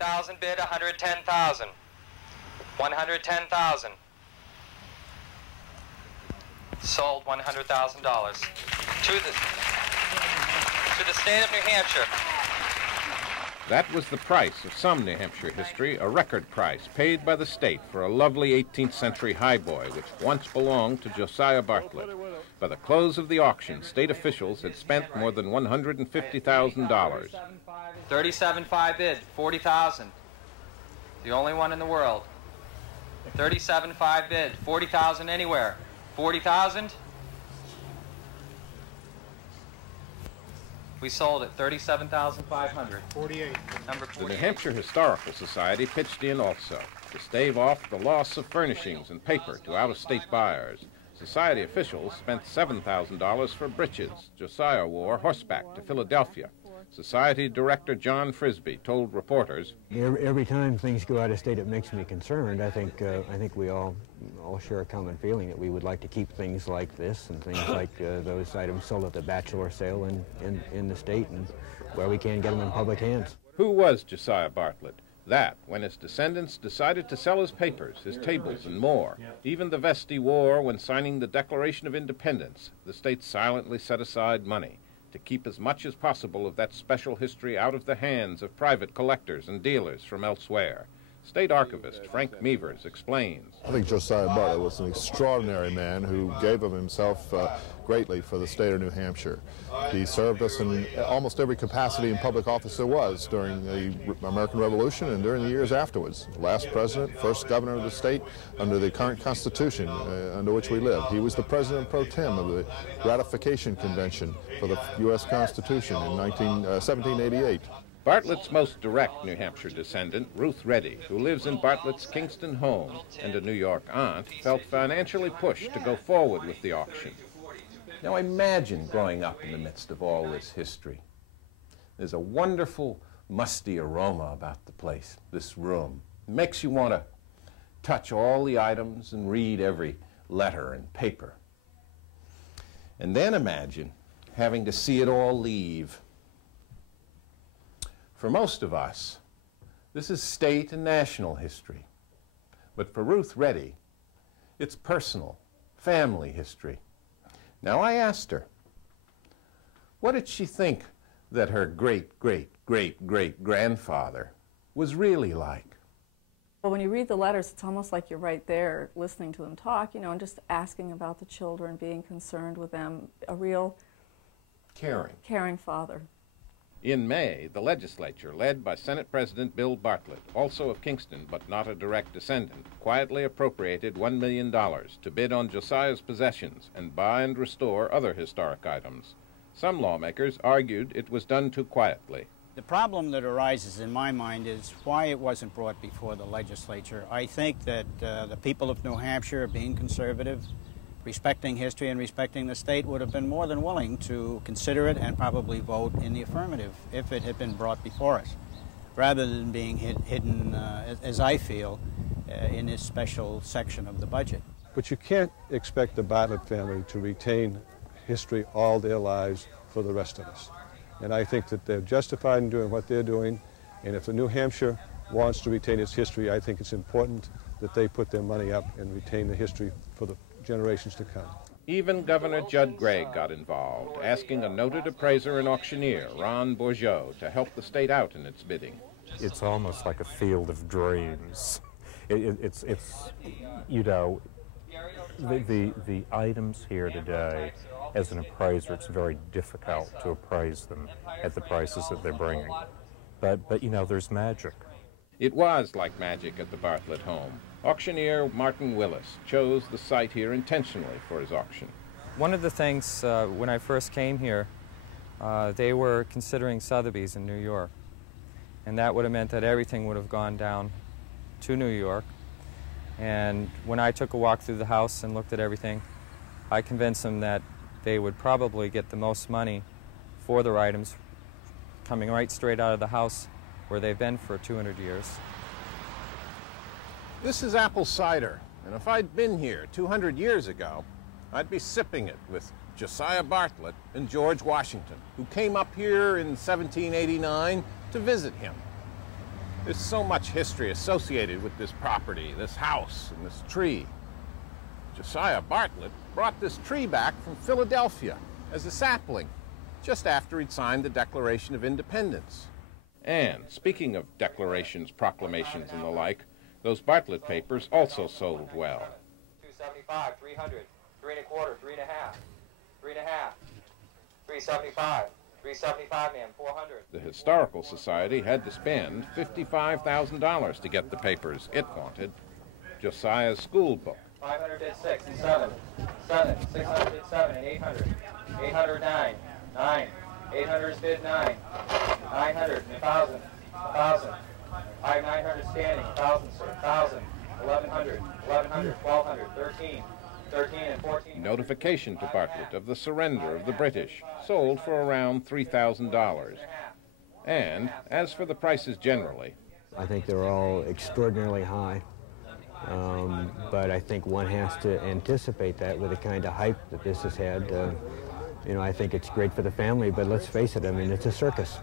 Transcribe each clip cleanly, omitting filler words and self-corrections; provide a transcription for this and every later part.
100,000 bid, 110,000. 110,000. Sold $100,000 to the state of New Hampshire. That was the price of some New Hampshire history, a record price paid by the state for a lovely 18th century highboy which once belonged to Josiah Bartlett. By the close of the auction, state officials had spent more than $150,000. 37.5 bid, 40,000. The only one in the world. 37.5 bid, 40,000 anywhere. 40,000. We sold it, 37,500. 48. Number 48. The New Hampshire Historical Society pitched in also to stave off the loss of furnishings and paper to out-of-state buyers. Society officials spent $7,000 for breeches Josiah wore horseback to Philadelphia. Society Director John Frisbee told reporters, Every time things go out of state, it makes me concerned. I think we all share a common feeling that we would like to keep things like this and things like those items sold at the bachelor sale in the state and where we can get them in public hands. Who was Josiah Bartlett? That, when his descendants decided to sell his papers, his tables, and more, even the vest he wore when signing the Declaration of Independence, the state silently set aside money to keep as much as possible of that special history out of the hands of private collectors and dealers from elsewhere. State Archivist Frank Meavers explains. I think Josiah Bartlett was an extraordinary man who gave of himself greatly for the state of New Hampshire. He served us in almost every capacity in public office there was during the American Revolution and during the years afterwards. Last president, first governor of the state under the current Constitution under which we live. He was the president pro tem of the ratification convention for the U.S. Constitution in 1788. Bartlett's most direct New Hampshire descendant, Ruth Reddy, who lives in Bartlett's Kingston home, and a New York aunt, felt financially pushed to go forward with the auction. Now imagine growing up in the midst of all this history. There's a wonderful, musty aroma about the place, this room. It makes you want to touch all the items and read every letter and paper. And then imagine having to see it all leave. For most of us, this is state and national history. But for Ruth Reddy, it's personal, family history. Now I asked her, what did she think that her great-great-great-great-grandfather was really like? Well, when you read the letters, it's almost like you're right there listening to them talk, you know, and just asking about the children, being concerned with them, a real caring father. In May, the legislature, led by Senate President Bill Bartlett, also of Kingston but not a direct descendant, quietly appropriated $1 million to bid on Josiah's possessions and buy and restore other historic items. Some lawmakers argued it was done too quietly. The problem that arises in my mind is why it wasn't brought before the legislature. I think that the people of New Hampshire, being conservative, respecting history and respecting the state, would have been more than willing to consider it and probably vote in the affirmative if it had been brought before us, rather than being hidden, as I feel, in this special section of the budget. But you can't expect the Bartlett family to retain history all their lives for the rest of us. And I think that they're justified in doing what they're doing, and if New Hampshire wants to retain its history, I think it's important that they put their money up and retain the history for the generations to come. Even Governor Judd Gregg got involved, asking a noted appraiser and auctioneer, Ron Bourgeot, to help the state out in its bidding. It's almost like a field of dreams. It's you know, the items here today, as an appraiser, it's very difficult to appraise them at the prices that they're bringing. But you know, there's magic. It was like magic at the Bartlett home. Auctioneer Martin Willis chose the site here intentionally for his auction. One of the things, when I first came here, they were considering Sotheby's in New York. And that would have meant that everything would have gone down to New York. And when I took a walk through the house and looked at everything, I convinced them that they would probably get the most money for their items coming right straight out of the house where they've been for 200 years. This is apple cider, and if I'd been here 200 years ago, I'd be sipping it with Josiah Bartlett and George Washington, who came up here in 1789 to visit him. There's so much history associated with this property, this house, and this tree. Josiah Bartlett brought this tree back from Philadelphia as a sapling, just after he'd signed the Declaration of Independence. And speaking of declarations, proclamations, and the like, those Bartlett papers also sold well. 275, 300, 3 1/4, 3 1/2, 3 1/2, 375. 375, man, 400. The Historical Society had to spend $55,000 to get the papers it wanted. Josiah's school book. 500 bid 6 and 7, 7, 600 bid 7 and 800, 800 9, 9, 800 bid 9, 900 and 1,000, 1,000, 900 standing, 1,000 sir, 1,000, 1,100, 1,100, 1,200, 13. 13 and 14. Notification to Bartlett of the surrender of the British, sold for around $3,000. And as for the prices generally, I think they're all extraordinarily high, but I think one has to anticipate that with the kind of hype that this has had. You know, I think it's great for the family, but let's face it, I mean, it's a circus.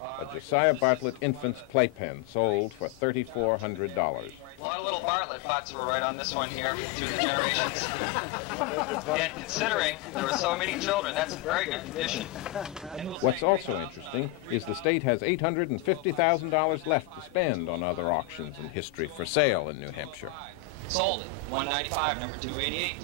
A Josiah Bartlett infant's playpen sold for $3,400. A lot of little Bartlett pots were right on this one here through the generations. And considering there were so many children, that's in very good condition. What's also interesting is the state has $850,000 left to spend on other auctions and history for sale in New Hampshire. Sold it, 195, number 288.